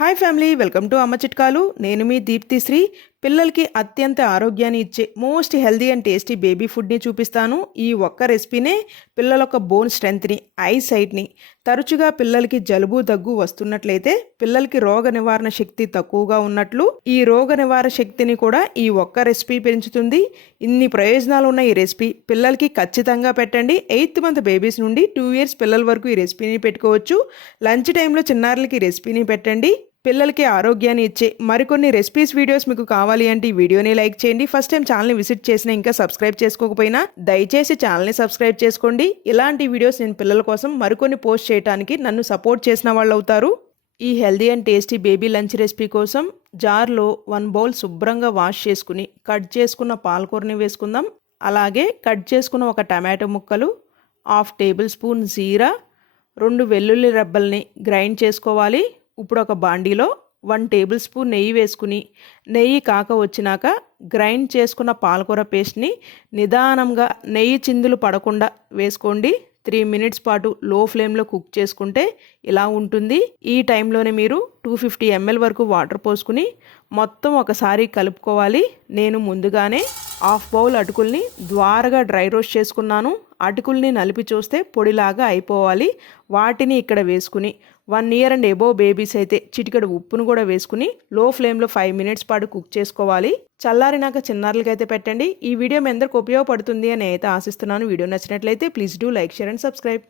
Hi family, welcome to అమ్మ చిట్కాలు. నేను మీ దీప్తిశ్రీ. పిల్లలకి అత్యంత ఆరోగ్యాన్ని ఇచ్చే most healthy and tasty baby ఫుడ్ని చూపిస్తాను. ఈ ఒక్క రెసిపీనే పిల్లల యొక్క బోన్ స్ట్రెంత్ని, ఐ సైట్ని, తరచుగా పిల్లలకి జలుబు దగ్గు వస్తున్నట్లయితే పిల్లలకి రోగ నివారణ శక్తి తక్కువగా ఉన్నట్లు ఈ రోగ నివారణ శక్తిని కూడా ఈ ఒక్క రెసిపీ పెంచుతుంది. ఇన్ని ప్రయోజనాలు ఉన్న ఈ రెసిపీ పిల్లలకి ఖచ్చితంగా పెట్టండి. 8th మంత్ బేబీస్ నుండి 2 years పిల్లల వరకు ఈ రెసిపీని పెట్టుకోవచ్చు. లంచ్ టైంలో చిన్నారులకి ఈ రెసిపీని పెట్టండి. పిల్లలకి ఆరోగ్యాన్ని ఇచ్చే మరికొన్ని రెసిపీస్ వీడియోస్ మీకు కావాలి అంటే ఈ వీడియోని లైక్ చేయండి. ఫస్ట్ టైం ఛానల్ని విజిట్ చేసినా ఇంకా సబ్స్క్రైబ్ చేసుకోకపోయినా దయచేసి ఛానల్ని సబ్స్క్రైబ్ చేసుకోండి. ఇలాంటి వీడియోస్ నేను పిల్లల కోసం మరికొన్ని పోస్ట్ చేయడానికి నన్ను సపోర్ట్ చేసిన వాళ్ళు అవుతారు. ఈ healthy and tasty baby lunch recipe కోసం జార్లో 1 బౌల్ శుభ్రంగా వాష్ చేసుకుని కట్ చేసుకున్న పాలకూరని వేసుకుందాం. అలాగే కట్ చేసుకున్న ఒక టమాటో ముక్కలు, 1/2 టేబుల్ స్పూన్ జీరా, 2 వెల్లుల్లి రెబ్బల్ని గ్రైండ్ చేసుకోవాలి. ఇప్పుడు ఒక బాండీలో 1 టేబుల్ స్పూన్ నెయ్యి వేసుకుని నెయ్యి కాక వచ్చినాక గ్రైండ్ చేసుకున్న పాలకూర పేస్ట్ని నిదానంగా నెయ్యి చిందులు పడకుండా వేసుకోండి. 3 minutes పాటు లో ఫ్లేమ్లో కుక్ చేసుకుంటే ఇలా ఉంటుంది. ఈ టైంలోనే మీరు 250 ml వరకు వాటర్ పోసుకుని మొత్తం ఒకసారి కలుపుకోవాలి. నేను ముందుగానే 1/2 బౌల్ అటుకుల్ని ద్వారగా డ్రై రోస్ట్ చేసుకున్నాను. అటుకుల్ని నలిపి చూస్తే పొడిలాగా అయిపోవాలి. వాటిని ఇక్కడ వేసుకుని 1 year and above బేబీస్ అయితే చిటికెడు ఉప్పును కూడా వేసుకుని లో ఫ్లేమ్లో 5 minutes పాటు కుక్ చేసుకోవాలి. చల్లారినాక చిన్నారులకైతే పెట్టండి. ఈ వీడియో మీ అందరికి ఉపయోగపడుతుంది అని అయితే ఆశిస్తున్నాను. వీడియో నచ్చినట్లయితే please do like, share and subscribe.